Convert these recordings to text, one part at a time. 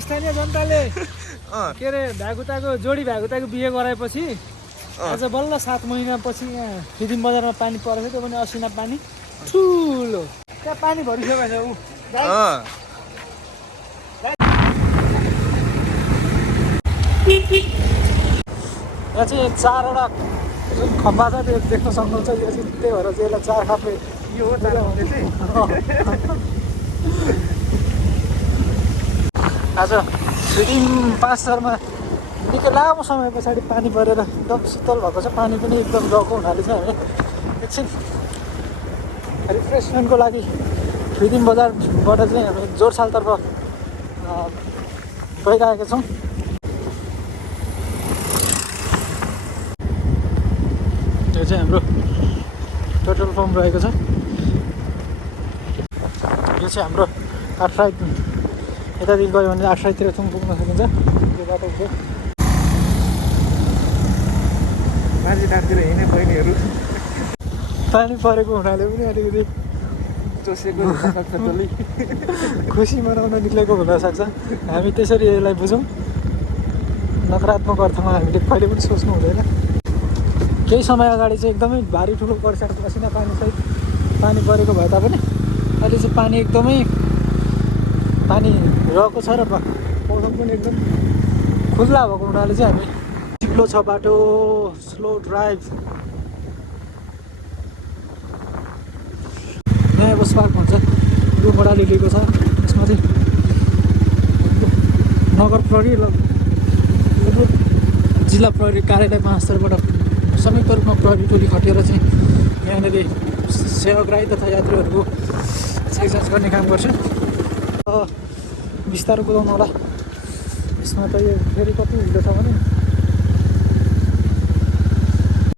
स्थानीय जनताले के अरे भ्यागुताको जोडी भ्यागुताको बिहे गराएपछि आज बल्ल 7 महिनापछि यहाँ फिदिम बजारमा पानी परेको थियो, त्यो पनि असिना पानी ठुलो त्यहाँ पानी भरिसकेको छ। यहाँ चाहिँ 4वटा जुन खम्बा छ त्यो देख्न सक्नुहुन्छ। यो चाहिँ त्यही भएर चाहिँ यसलाई 4 खापे यो हो भने चाहिँ आज फिदिम 5 सहरमा निकै लामो समय पछाडि पानी परेर एकदम शीतल भएको छ। पानी पनि एकदम गएको हुनाले चाहिँ हामी एकछिन रिफ्रेसमेन्टको लागि फिदिम बजारबाट चाहिँ हामी जोरसालतर्फ गइरहेका छौँ। यो चाहिँ हाम्रो पेट्रोल पम्प रहेको छ। यो चाहिँ हाम्रो आठराई, यतादेखि गयो भने आठराईतिर पुग्न सकिन्छ। यो बाटो चाहिँ मान्छे नातिर हिँड्ने बहिनीहरू पानी परेको हुनाले पनि अलिकति जोसेको खुसी मनाउन निक्लेको हुनसक्छ। हामी त्यसरी यसलाई बुझौँ, नकारात्मक अर्थमा हामीले कहिले पनि सोच्नु हुँदैन। केही समय अगाडि चाहिँ एकदमै भारी ठुलो वर्षाको असिना पानीसहित पानी परेको भए तापनि अहिले चाहिँ पानी एकदमै पानी रहेको छ र मौसम पनि एकदम खुल्ला भएको हुनाले चाहिँ हामी चिप्लो छ बाटो, स्लो ड्राइभ। नयाँ बस पार्क भन्छ, यो बडाले लिएको छ। यसमा चाहिँ नगर प्रहरी र जिल्ला प्रहरी कार्यालय 5 स्तरबाट संयुक्त रूपमा प्रहरी टोली खटेर चाहिँ यहाँनिर सेवाग्राही तथा यात्रीहरूको चेक जाँच गर्ने काम गर्छ। बिस्तारो कुदाउनु होला। यसमा त यो फेरि कति हिँड्दो छ भने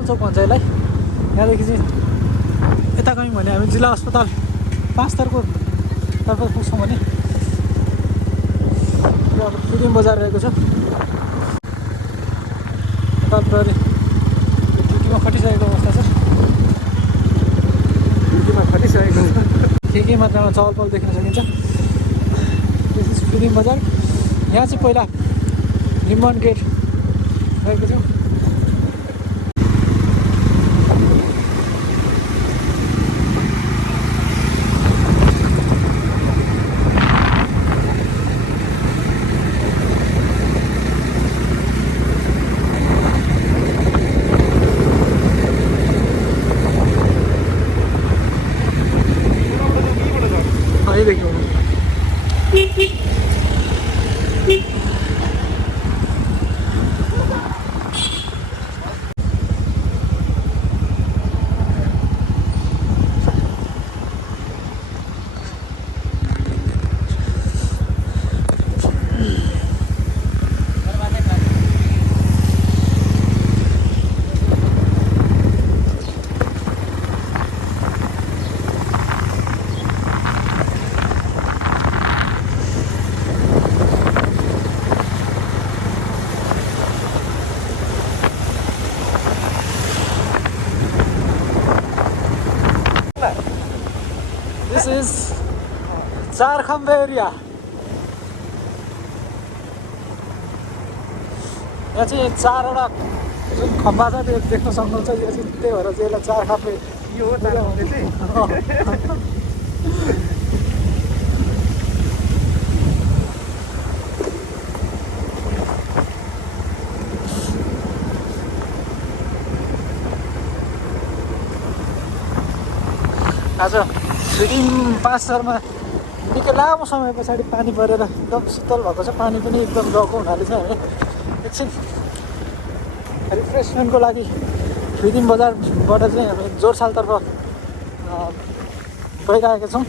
चौक भन्छ यसलाई। यहाँदेखि चाहिँ यता गयौँ भने हामी जिल्ला अस्पताल 5 स्तरको तर्फ पुग्छौँ भने अब फिदिम बजार रहेको छ। यता प्रहरी ड्युटीमा खटिसकेको अवस्था छ। ड्युटीमा खटिसकेको छ। के मात्रामा चहल पहल देख्न सकिन्छ। फिदिम बजार यहाँ चाहिँ पहिला निम्बन गेट रहेको छ। देखियो This is चारखम्बे एरिया। यहाँ चाहिँ 4वटा जुन खम्बा छ त्यो देख्न सक्नुहुन्छ। यो चाहिँ त्यही भएर चाहिँ यसलाई 4 खापे यो हो भने चाहिँ आज फिदिम 5 सहरमा निकै लामो समय पछाडि पानी परेर एकदम शीतल भएको छ। पानी पनि एकदम गएको हुनाले चाहिँ हामी एकछिन रिफ्रेसमेन्टको लागि फिदिम बजारबाट चाहिँ हामी जोरसालतर्फ गइरहेका छौँ।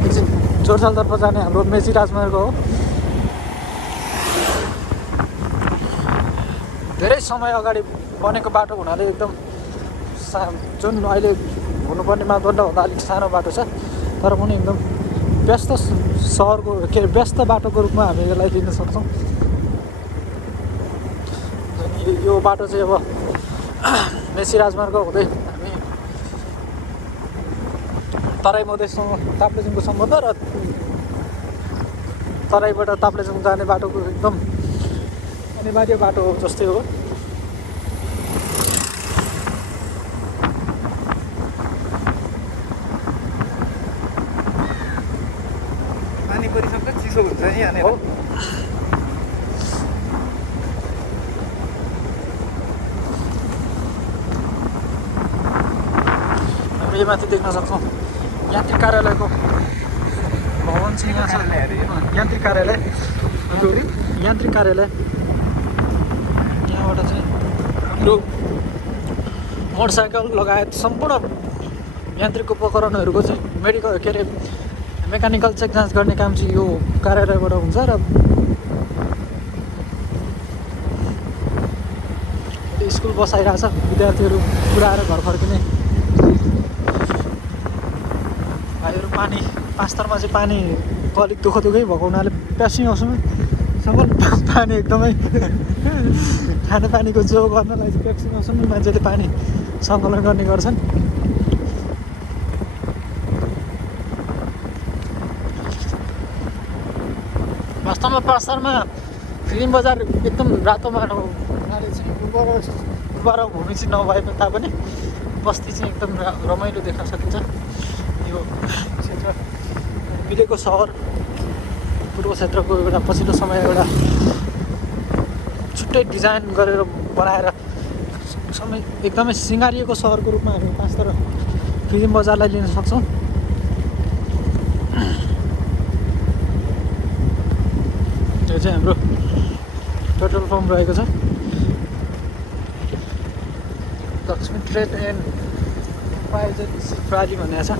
एकछिन जोरसालतर्फ जाने हाम्रो मेची राजमार्ग हो। धेरै समय अगाडि बनेको बाटो हुनाले एकदम जुन अहिले हुनुपर्ने मापदण्डभन्दा अलिक सानो बाटो छ, तर पनि एकदम व्यस्त सहरको के व्यस्त बाटोको रूपमा हामी यसलाई लिन सक्छौँ। यो बाटो चाहिँ अब मेची राजमार्ग हुँदै हामी तराई मधेससँग ताप्लेजुङको सम्बन्ध र तराईबाट ताप्लेजुङ जाने बाटोको एकदम अनिवार्य बाटो हो जस्तै हो। पानी परिसक्दा चिसो हुन्छ नि यहाँनिर। हो हामीले माथि देख्न सक्छौँ यान्त्रिक कार्यालयको भवन चाहिँ यहाँ छ। यान्त्रिक कार्यालय यान्त्रिक कार्यालय यहाँबाट चाहिँ हाम्रो मोटरसाइकल लगायत सम्पूर्ण यान्त्रिक उपकरणहरूको चाहिँ मेडिकल के अरे मेकानिकल चेक जाँच गर्ने काम चाहिँ यो कार्यालयबाट हुन्छ। र स्कुल बस आइरहेछ, विद्यार्थीहरू पुऱ्याएर घर फर्किने भाइहरू। पानी पाँचतरमा चाहिँ पानी अलिक दुःखै भएको हुनाले प्यासिङ हाउससँग पानी एकदमै खानेपानीको जो गर्नलाई चाहिँ प्यासिङ हाउसमै मान्छेले पानी सङ्कलन गर्ने गर्छन्। वास्तवमा पाँचतरमा फिल्म बजार एकदम रातो माटो हुनाले चाहिँ उर्वर भूमि चाहिँ नभए तापनि बस्ती चाहिँ एकदम रमाइलो देख्न सकिन्छ। यो क्षेत्र मिलेको सहर पूर्व क्षेत्रको एउटा पछिल्लो समय एउटा छुट्टै डिजाइन गरेर बनाएर समय एकदमै सिँगारिएको सहरको रूपमा हामी पाँचतर फिल्म बजारलाई लिन सक्छौँ। यो चाहिँ हाम्रो पेट्रोल पम्प रहेको छ, लक्ष्मी ट्रेड एन्ड प्राइजेन्स प्राली भनेको छ।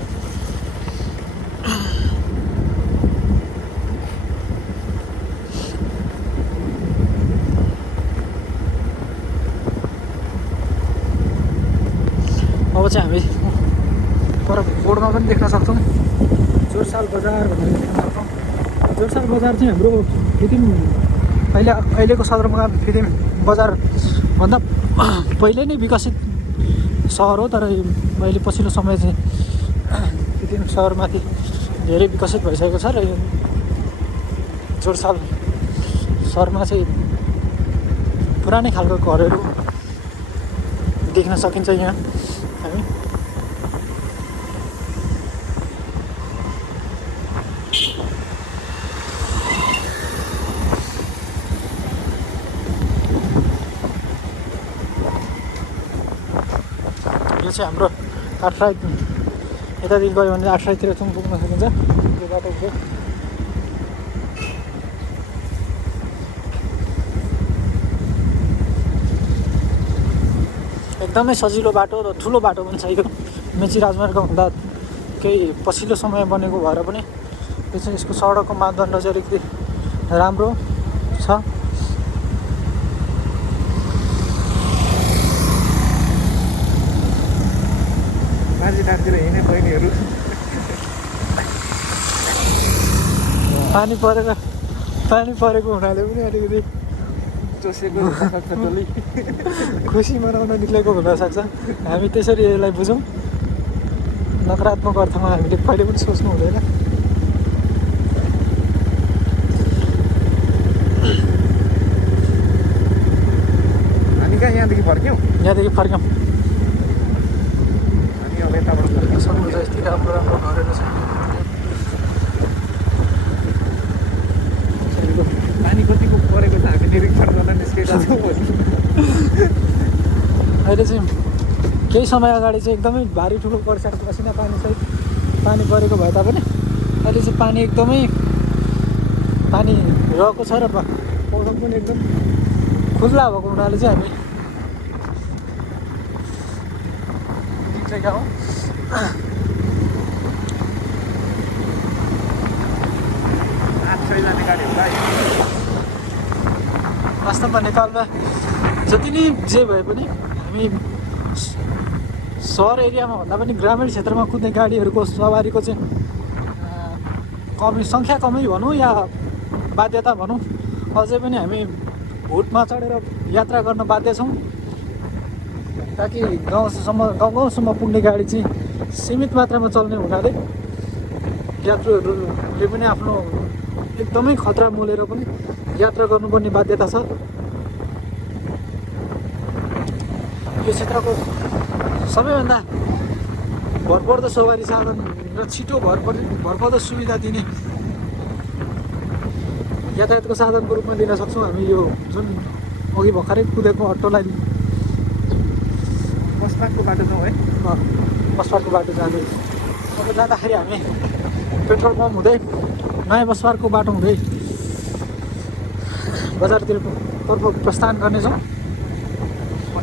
अब चाहिँ हामी पर बोर्डमा पनि देख्न सक्छौँ जोरसाल बजार भनेर देख्न सक्छौँ। जोरसाल बजार चाहिँ हाम्रो फिदिम अहिलेको सदरमुकाम फिदिम बजारभन्दा पहिले नै विकसित सहर हो, तर अहिले पछिल्लो समय चाहिँ फिदिम सहरमाथि धेरै विकसित भइसकेको छ। र यो जोरसाल सहरमा चाहिँ पुरानै खालको घरहरू देख्न सकिन्छ यहाँ हामी। यो चाहिँ हाम्रो आठराई यतादेखि गयो भने आठराईतिर चाहिँ पुग्न सकिन्छ यो बाटोको। एकदमै सजिलो बाटो र ठुलो बाटो पनि छ यो। मेची राजमार्गभन्दा केही पछिल्लो समय बनेको भएर पनि यो चाहिँ यसको सडकको मापदण्ड चाहिँ अलिकति राम्रो छ। माझीटारतिर हिँड्ने बहिनीहरू पानी परेको हुनाले पनि अलिकति चोसेको हुनसक्छ टोली। खुसी मनाउन निक्लेको हुनसक्छ। हामी त्यसरी यसलाई बुझौँ, नकारात्मक अर्थमा हामीले कहिले पनि सोच्नु हुँदैन। हामी कहाँ यहाँदेखि फर्क्यौँ? यहाँदेखि फर्क्यौँ। हामी अब यताबाट फर्क्यौँ। सक्नुहुन्छ यस्तै राम्रो राम्रो घरहरू छ। पानी कतिको परेको छ हामी निरीक्षण गर्न निस्केका छौँ। अहिले चाहिँ केही समय अगाडि चाहिँ एकदमै भारी ठुलो वर्षाको असिना पानीसहित पानी परेको भए तापनि अहिले चाहिँ पानी एकदमै पानी रहेको छ र मौसम पनि एकदम खुल्ला भएको हुनाले चाहिँ हामी जग्गा हो। जाने गाडी होला। वास्तवमा नेपालमा जति नै जे भए पनि हामी सहर एरियामा भन्दा पनि ग्रामीण क्षेत्रमा कुद्ने गाडीहरूको सवारीको चाहिँ कमी सङ्ख्या कमै भनौँ या बाध्यता भनौँ, अझै पनि हामी हुटमा चढेर यात्रा गर्न बाध्य छौँ ताकि गाउँसम्म पुग्ने गाडी चाहिँ सीमित मात्रामा चल्ने हुनाले यात्रुहरूले पनि आफ्नो एकदमै खतरा मोलेर पनि यात्रा गर्नुपर्ने बाध्यता छ। यो क्षेत्रको सबैभन्दा भरपर्दो सवारी साधन र छिटो भरपर्दो सुविधा दिने यातायातको साधनको रूपमा लिन सक्छौँ हामी यो जुन अघि भर्खरै कुदेको अटोलाई। बसपाको बाटो जाउँ है। बसपाको बाटो जाँदै अब जाँदाखेरि हामी पेट्रोल पम्प हुँदै नयाँ बसपाको बाटो हुँदै बजारतिरतर्फ प्रस्थान गर्नेछौँ।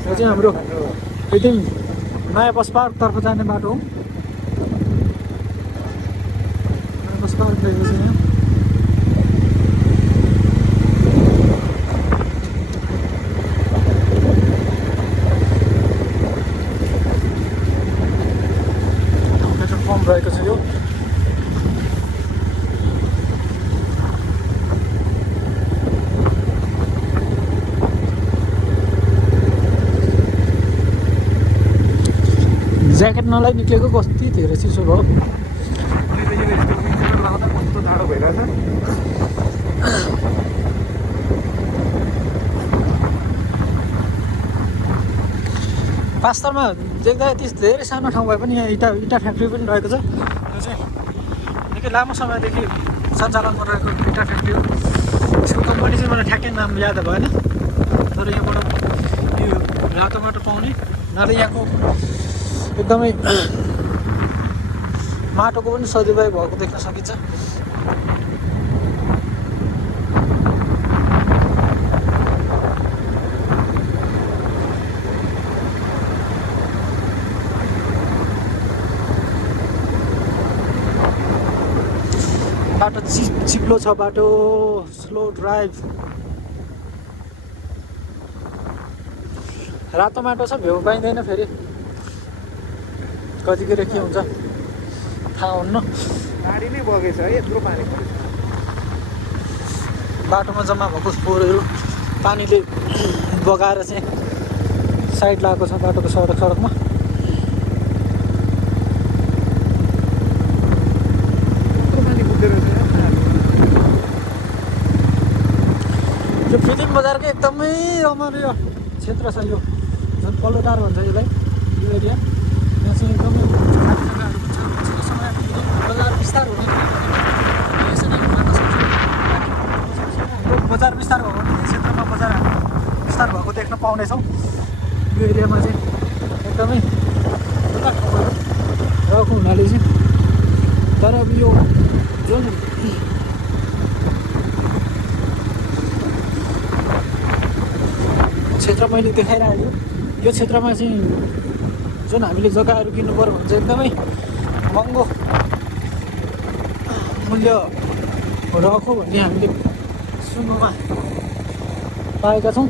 यो चाहिँ हाम्रो एकदम नयाँ बसपार्कतर्फ जाने बाटो हो। नयाँ बसपार्क रहेको छ यहाँ। पेट्रोल पम्प रहेको छ यो। ज्याकेट नलाइ निक्लेको कति धेरै चिसो भयो। मैले यो यस्तो विन्टर लगाउँदा कस्तो जाडो भइरहेछ। वास्तवमा देख्दा यति धेरै सानो ठाउँ भए पनि यहाँ इटा फ्याक्ट्री पनि रहेको छ। यो चाहिँ निकै लामो समयदेखि सञ्चालन गरिरहेको इटा फ्याक्ट्री हो। यसको कम्पनी चाहिँ मलाई ठ्याक्कै नाम याद भएन, तर यहाँबाट यो रातो बाटो पाउने नभए यहाँको एकदमै माटोको पनि सदुपयोग भएको देख्न सकिन्छ। बाटो चिप्लो छ, बाटो स्लो ड्राइभ। रातो माटो छ, भ्यू पाइँदैन फेरि कतिखेर के हुन्छ थाहा हुन्न। गाडी नै बगेछ है यत्रो पानी परेछ। बाटोमा जम्मा भएको फोहोरहरू पानीले बगाएर चाहिँ साइड लगाएको छ बाटोको सडकमा। यत्रो पानी पुग्दो रहेछ। यो फिलिङ बजारको एकदमै रमाइलो क्षेत्र छ यो, जुन पल्लोटार भन्छ यसलाई। यो एरिया यहाँ चाहिँ एकदमै खाली जग्गाहरू हुन्छ। पछिल्लो समयमा फिलिङ बजार विस्तार हुने यसरी मान्न सक्छौँ। हाम्रो बजार विस्तार भएको क्षेत्रमा बजार विस्तार भएको देख्न पाउनेछौँ। यो एरियामा चाहिँ एकदमै ठुला ठाउँहरू रहेको हुनाले चाहिँ, तर अब यो जुन क्षेत्र मैले देखाइरहेको यो क्षेत्रमा चाहिँ जुन हामीले जग्गाहरू किन्नु पर्यो भने चाहिँ एकदमै महँगो मूल्य रहेको भन्ने हामीले सुन्नुमा पाएका छौँ।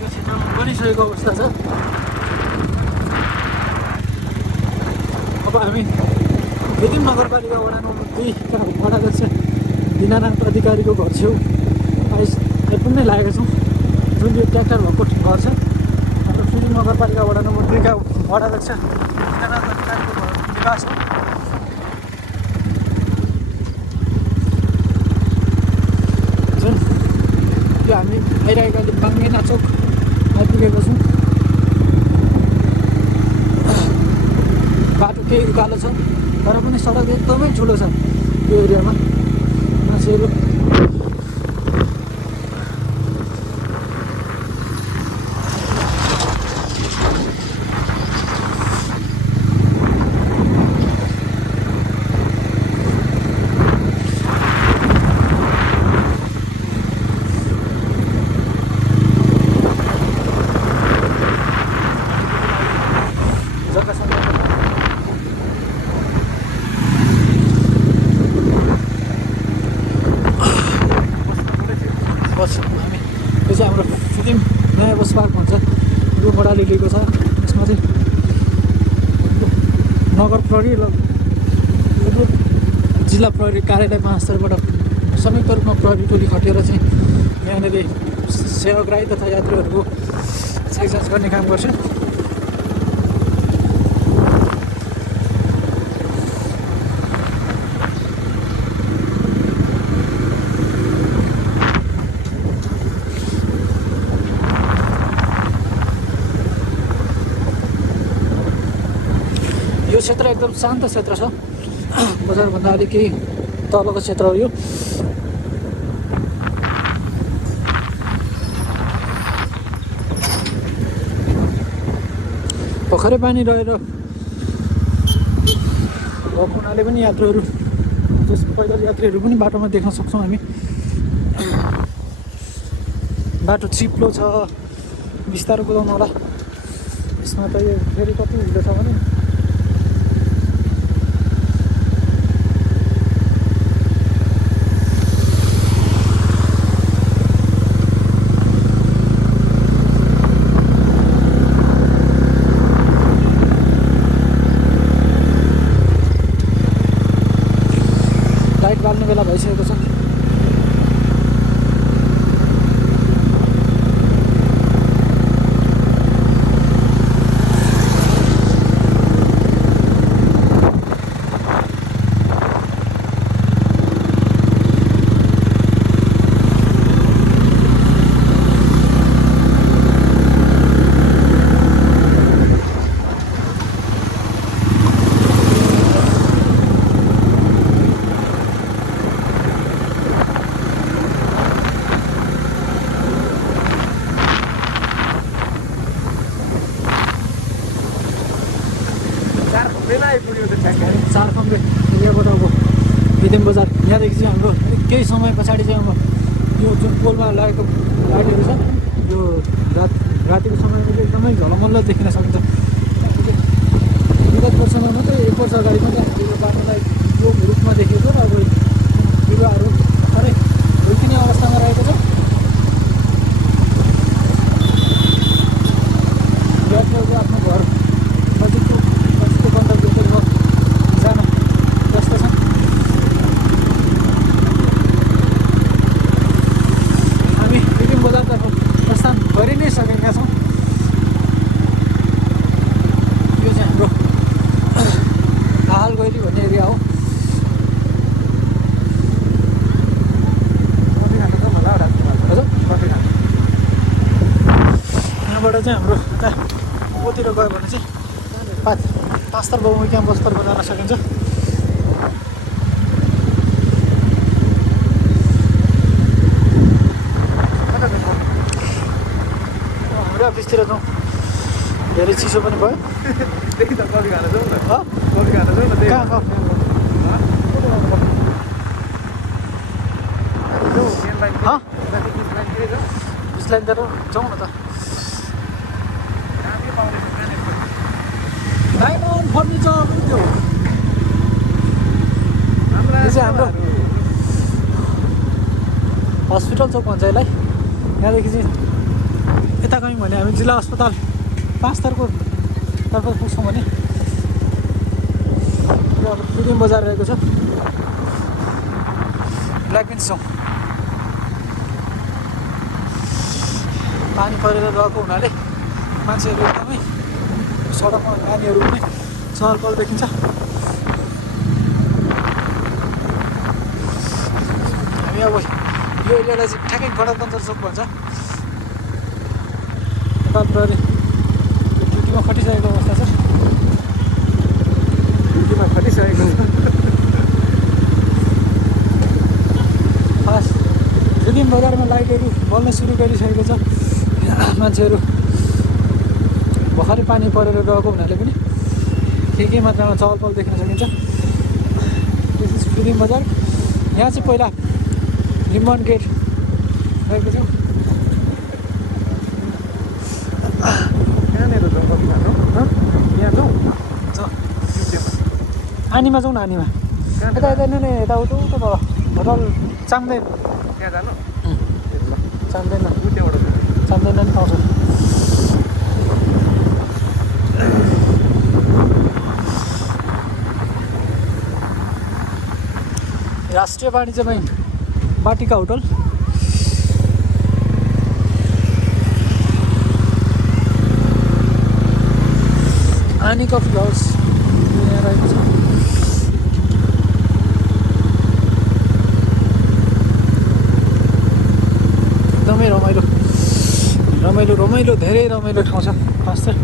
यो क्षेत्रमा बनिसकेको अवस्था छ। अब हामी फिलिङ नगरपालिका वडा नम्बर 2 वडा अध्यक्ष दिनानाथ अधिकारीको घर छेउ आइपुग्नै लागेका छौँ। जुन यो ट्र्याक्टर भएको घर छ, हाम्रो फिलिङ नगरपालिका वडा नम्बर 2 का वडा अध्यक्ष दिनानाथ अधिकारीको घर निवास हो। जुन यो हामी आइरहेको अहिले बाङ्गेना चोक आइपुगेको छौँ। बाटो केही उकालो छ, तर पनि सडक एकदमै ठुलो छ यो एरियामा। मान्छेहरू यो चाहिँ हाम्रो फिलिङ नयाँ बस पार्क भन्छ। यो बडाले लिएको छ। यसमा चाहिँ नगर प्रहरी र जिल्ला प्रहरी कार्यालय 5 स्तरबाट संयुक्त रूपमा प्रहरी टोली खटेर चाहिँ यहाँनिर सेवाग्राही तथा यात्रीहरूको चेक जाँच गर्ने काम गर्छ। यो क्षेत्र एकदम शान्त क्षेत्र छ, बजारभन्दा अलिक केही तलको क्षेत्र हो यो। भर्खरै पानी रहेर भएको हुनाले पनि यात्रुहरू पैदल यात्रीहरू पनि बाटोमा देख्न सक्छौँ हामी। बाटो चिप्लो छ, बिस्तारो कुदाउनु होला। यसमा त यो फेरि कति हिलो छ भने बाल्ने बेला भइसकेको छ। चार खम्बे यहाँबाट अब बिदेम बजार यहाँदेखि चाहिँ हाम्रो केही समय पछाडि चाहिँ अब यो जुन पोलमा लागेको लाइटहरू छ यो रातिको समयमा चाहिँ एकदमै झलमल्ल देखिन सकिन्छ। विगत वर्षमा मात्रै 1 वर्ष अगाडि मात्रै यो बाटोलाई यो रूपमा देखिएको र अब बिरुवाहरू भर्खरै हुर्किने अवस्थामा रहेको छ। यात्रीहरू आफ्नो घर नजिकको गन्तव्यतर्फ जान व्यस्त छन्। हामी बिदिम बजारतर्फ प्रस्थान गरि नै सकेका छौँ। यो चाहिँ हाम्रो दाहालगैरी भन्ने एरिया हो। यहाँबाट चाहिँ हाम्रो यता ऊतिर गयो भने चाहिँ पाँचथर बहुमुखी क्याम्पसतर्फ जान सकिन्छ। हाम्रो अफिसतिर जाउँ, धेरै चिसो पनि भयो। लाइनतिर जाउँ न त। डायमन्ड फर्निचर पनि त्यो चाहिँ हाम्रो हस्पिटल चौक भन्छ यसलाई। यहाँदेखि चाहिँ यता गयौँ भने हामी जिल्ला अस्पताल 5 थरको तर्फ पुग्छौँ भने यो अब बिदिम बजार रहेको छ। ब्ल्याक बेन्च चौक पानी परेर गएको हुनाले मान्छेहरू एकदमै सडकमा नानीहरू पनि चहल पहल देखिन्छ। हामी अब यो एरियालाई चाहिँ ठ्याक्कै गणतन्त्र चौक भन्छ। नेपाल प्रहरी ड्युटीमा खटिसकेको अवस्था छ। ड्युटीमा खटिसकेको छ। खास बिदिम बजारमा लाइटहरू बल्न सुरु गरिसकेको छ। मान्छेहरू भर्खरै पानी परेर गएको हुनाले पनि केही मात्रामा चहल पहल देख्न सकिन्छ। दिस इज बिदिम बजार। यहाँ चाहिँ पहिला लिम्बन गेट रहेको छ। आनीमा जाउँ न। आनीमा यता यता नै यता उता उता भयो होटल चाम्दैन। त्यहाँ जानु चाम्दैन उताबाट चाम्दैन नि पाउँछ। राष्ट्रिय वाणिज्य बैङ्क वाटिका होटल रानी कफी हाउस यहाँ रहेको छ। एकदमै रमाइलो रमाइलो रमाइलो धेरै रमाइलो ठाउँ छ खास चाहिँ।